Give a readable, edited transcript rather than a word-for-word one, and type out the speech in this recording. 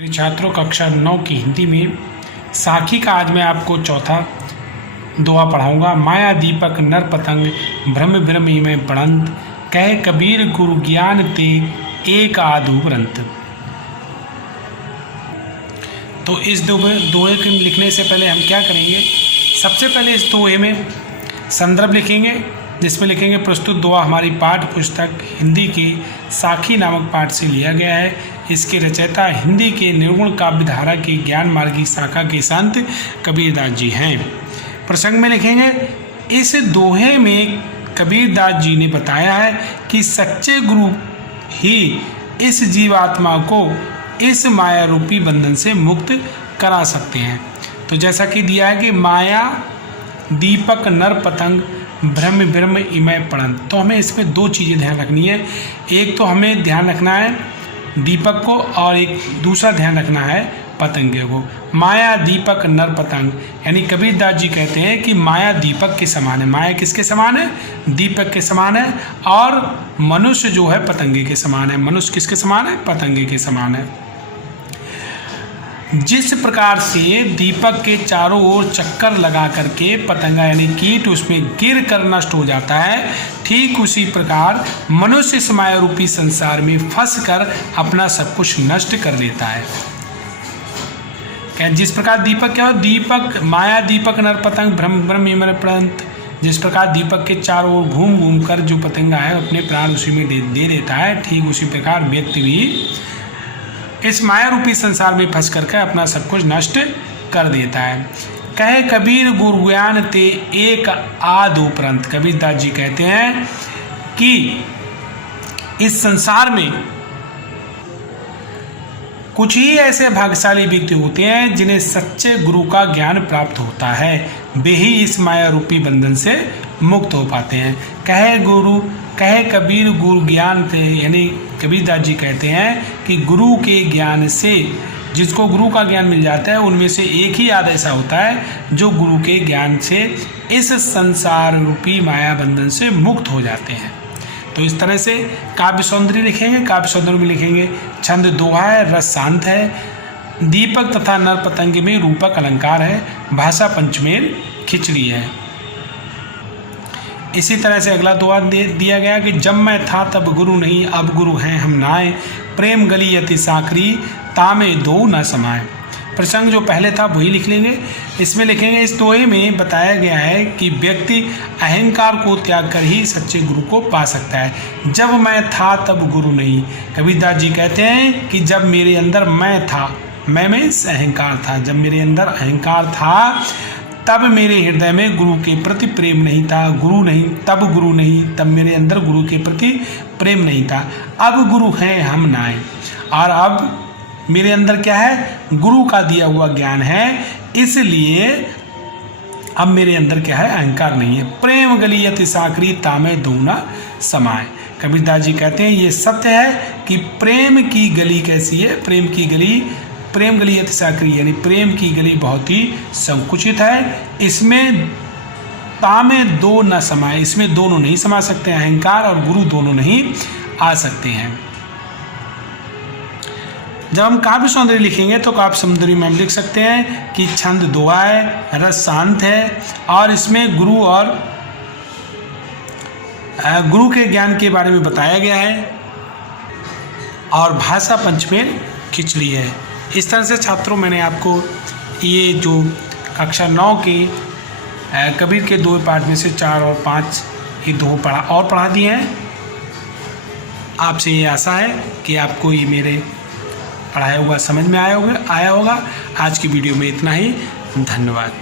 मेरे छात्रों, कक्षा 9 की हिंदी में साखी का आज मैं आपको चौथा दोहा पढ़ाऊंगा। माया दीपक नर पतंग भ्रम भ्रम में पड़ंत, कह कबीर गुरु ज्ञान ते एक आधु व्रंत। तो इस दोहे के लिखने से पहले हम क्या करेंगे, सबसे पहले इस दोहे में संदर्भ लिखेंगे, जिसमें लिखेंगे प्रस्तुत दोहा हमारी पाठ्य पुस्तक हिंदी के साखी नामक पाठ से लिया गया है। इसके रचयिता हिंदी के निर्गुण काव्य धारा के ज्ञान मार्गी शाखा के संत कबीरदास जी हैं। प्रसंग में लिखेंगे, इस दोहे में कबीरदास जी ने बताया है कि सच्चे गुरु ही इस जीवात्मा को इस माया रूपी बंधन से मुक्त करा सकते हैं। तो जैसा कि दिया है कि माया दीपक नर पतंग भ्रम भ्रम इमय पड़ंत, तो हमें इसमें दो चीज़ें ध्यान रखनी है। एक तो हमें ध्यान रखना है दीपक को, और एक दूसरा ध्यान रखना है पतंगे को। माया दीपक नर पतंग, यानी कबीरदास जी कहते हैं कि माया दीपक के समान है। माया किसके समान है? दीपक के समान है। और मनुष्य जो है पतंगे के समान है। मनुष्य किसके समान है? पतंगे के समान है। जिस प्रकार से दीपक के चारों ओर चक्कर लगा करके पतंगा यानी कीट उसमें गिर कर नष्ट हो जाता है, ठीक उसी प्रकार मनुष्य इस माया रूपी संसार में फंस कर अपना सब कुछ नष्ट कर लेता है। क्या जिस प्रकार दीपक क्या हो, दीपक माया दीपक नर पतंग भ्रम भ्रम इमय पड़ंत, जिस प्रकार दीपक के चारों ओर घूम घूम कर जो पतंगा है अपने प्राण उसी में दे देता है, ठीक उसी प्रकार व्यक्ति भी इस माया रूपी संसार में फंस करके अपना सब कुछ नष्ट कर देता है। कहे कबीर गुरु ज्ञान ते एक आधु उपरंत, कबीरदास जी कहते हैं कि इस संसार में कुछ ही ऐसे भाग्यशाली व्यक्ति होते हैं जिन्हें सच्चे गुरु का ज्ञान प्राप्त होता है, वे ही इस माया रूपी बंधन से मुक्त हो पाते हैं। कहे कबीर गुरु ज्ञान थे, यानी कबीरदास जी कहते हैं कि गुरु के ज्ञान से, जिसको गुरु का ज्ञान मिल जाता है उनमें से एक ही आध ऐसा होता है जो गुरु के ज्ञान से इस संसार रूपी माया बंधन से मुक्त हो जाते हैं। तो इस तरह से काव्य सौंदर्य लिखेंगे। काव्य सौंदर्य में लिखेंगे छंद दोहा है, रस शांत है, दीपक तथा नर पतंग में रूपक अलंकार है, भाषा पंचमेल खिचड़ी है। इसी तरह से अगला दोहा दिया गया कि जब मैं था तब गुरु नहीं, अब गुरु हैं हम नाए, प्रेम गली अति साकरी तामे दो न समाए। प्रसंग जो पहले था वही लिख लेंगे। इसमें लिखेंगे, इस दोहे में बताया गया है कि व्यक्ति अहंकार को त्याग कर ही सच्चे गुरु को पा सकता है। जब मैं था तब गुरु नहीं, कबीरदास जी कहते हैं कि जब मेरे अंदर मैं था, मैं में अहंकार था, जब मेरे अंदर अहंकार था तब मेरे हृदय में गुरु के प्रति प्रेम नहीं था। गुरु नहीं, तब मेरे अंदर गुरु के प्रति प्रेम नहीं था। अब गुरु हैं हम नाए, और अब मेरे अंदर क्या है? गुरु का दिया हुआ ज्ञान है, इसलिए अब मेरे अंदर क्या है? अहंकार नहीं है। प्रेम गली अति साकरी तामे दो न समाए, कबीरदास जी कहते हैं ये सत्य है कि प्रेम की गली कैसी है? प्रेम गली अति साकरी, यानी प्रेम की गली बहुत ही संकुचित है। इसमें तामे दो न समाए, इसमें दोनों नहीं समा सकते, अहंकार और गुरु दोनों नहीं आ सकते हैं। जब हम काव्य सौंदर्य लिखेंगे तो काव्य सौंदर्य में हम लिख सकते हैं कि छंद दोहा है, रस शांत है, और इसमें गुरु के ज्ञान के बारे में बताया गया है, और भाषा पंचमेल खिचड़ी है। इस तरह से छात्रों मैंने आपको ये जो कक्षा 9 के कबीर के दो पाठ में से 4 और 5 ये दो पढ़ा दिए हैं। आपसे ये आशा है कि आपको ये मेरे पढ़ाया हुआ समझ में आया होगा। आज की वीडियो में इतना ही। धन्यवाद।